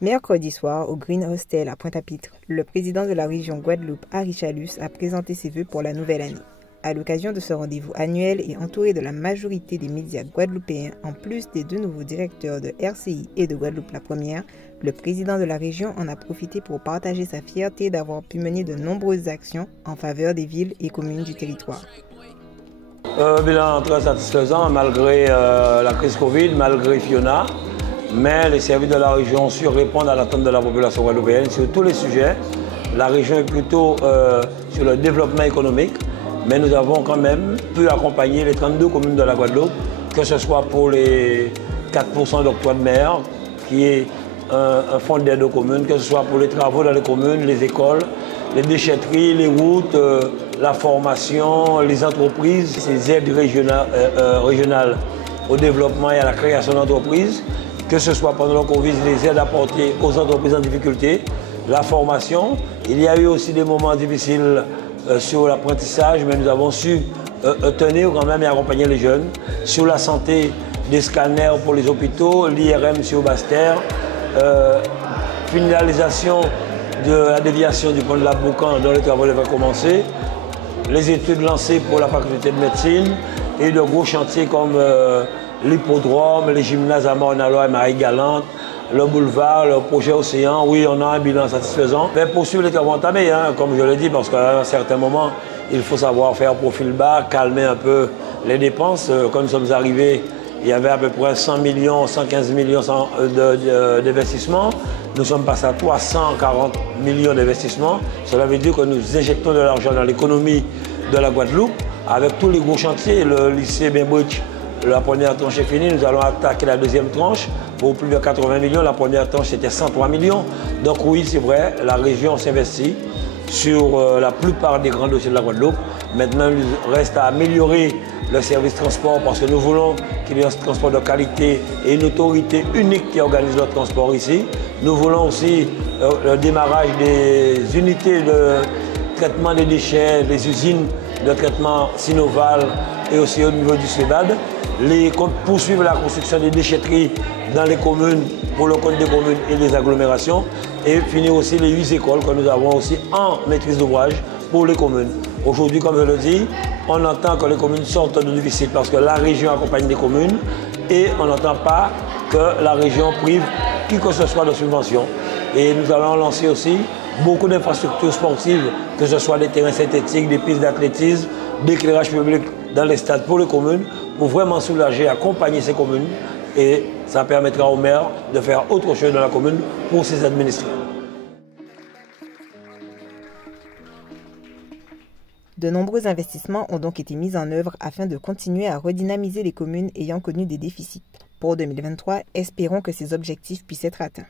Mercredi soir, au Green Hostel à Pointe-à-Pitre, le président de la région Guadeloupe, Harry Chalus, a présenté ses vœux pour la nouvelle année. À l'occasion de ce rendez-vous annuel et entouré de la majorité des médias guadeloupéens, en plus des deux nouveaux directeurs de RCI et de Guadeloupe la Première, le président de la région en a profité pour partager sa fierté d'avoir pu mener de nombreuses actions en faveur des villes et communes du territoire. Bilan très satisfaisant malgré la crise Covid, malgré Fiona. Mais les services de la région ont su répondre à l'attente de la population guadeloupéenne sur tous les sujets. La région est plutôt sur le développement économique, mais nous avons quand même pu accompagner les 32 communes de la Guadeloupe, que ce soit pour les 4% d'octroi de mer, qui est un fonds d'aide aux communes, que ce soit pour les travaux dans les communes, les écoles, les déchetteries, les routes, la formation, les entreprises, ces aides régionales au développement et à la création d'entreprises, que ce soit pendant le Covid, les aides apportées aux entreprises en difficulté, la formation. Il y a eu aussi des moments difficiles sur l'apprentissage, mais nous avons su tenir quand même et accompagner les jeunes. Sur la santé, des scanners pour les hôpitaux, l'IRM sur Basse-Terre, finalisation de la déviation du pont de la Boucan dont les travaux devaient commencer, les études lancées pour la faculté de médecine et de gros chantiers comme l'hippodrome, les gymnases à Mornalois et Marie-Galante, le boulevard, le projet Océan. Oui, on a un bilan satisfaisant. Mais poursuivre les travaux entamés, comme je l'ai dit, parce qu'à un certain moment, il faut savoir faire profil bas, calmer un peu les dépenses. Quand nous sommes arrivés, il y avait à peu près 100 millions, 115 millions d'investissements. Nous sommes passés à 340 millions d'investissements. Cela veut dire que nous injectons de l'argent dans l'économie de la Guadeloupe avec tous les gros chantiers. Le lycée Bainbridge, la première tranche est finie. Nous allons attaquer la deuxième tranche pour plus de 80 millions. La première tranche, c'était 103 millions. Donc oui, c'est vrai, la région s'investit sur la plupart des grands dossiers de la Guadeloupe. Maintenant, il reste à améliorer le service transport parce que nous voulons qu'il y ait un transport de qualité et une autorité unique qui organise le transport ici. Nous voulons aussi le démarrage des unités de traitement des déchets, des usines de traitement Sinoval et aussi au niveau du CEBAD. Poursuivre la construction des déchetteries dans les communes, pour le compte des communes et des agglomérations. Et finir aussi les 8 écoles que nous avons aussi en maîtrise d'ouvrage pour les communes. Aujourd'hui, comme je le dis, on entend que les communes sortent de déficit parce que la région accompagne les communes et on n'entend pas que la région prive qui que ce soit de subventions. Et nous allons lancer aussi beaucoup d'infrastructures sportives, que ce soit des terrains synthétiques, des pistes d'athlétisme, d'éclairage public dans les stades pour les communes, pour vraiment soulager, accompagner ces communes. Et ça permettra aux maires de faire autre chose dans la commune pour ses administrés. De nombreux investissements ont donc été mis en œuvre afin de continuer à redynamiser les communes ayant connu des déficits. Pour 2023, espérons que ces objectifs puissent être atteints.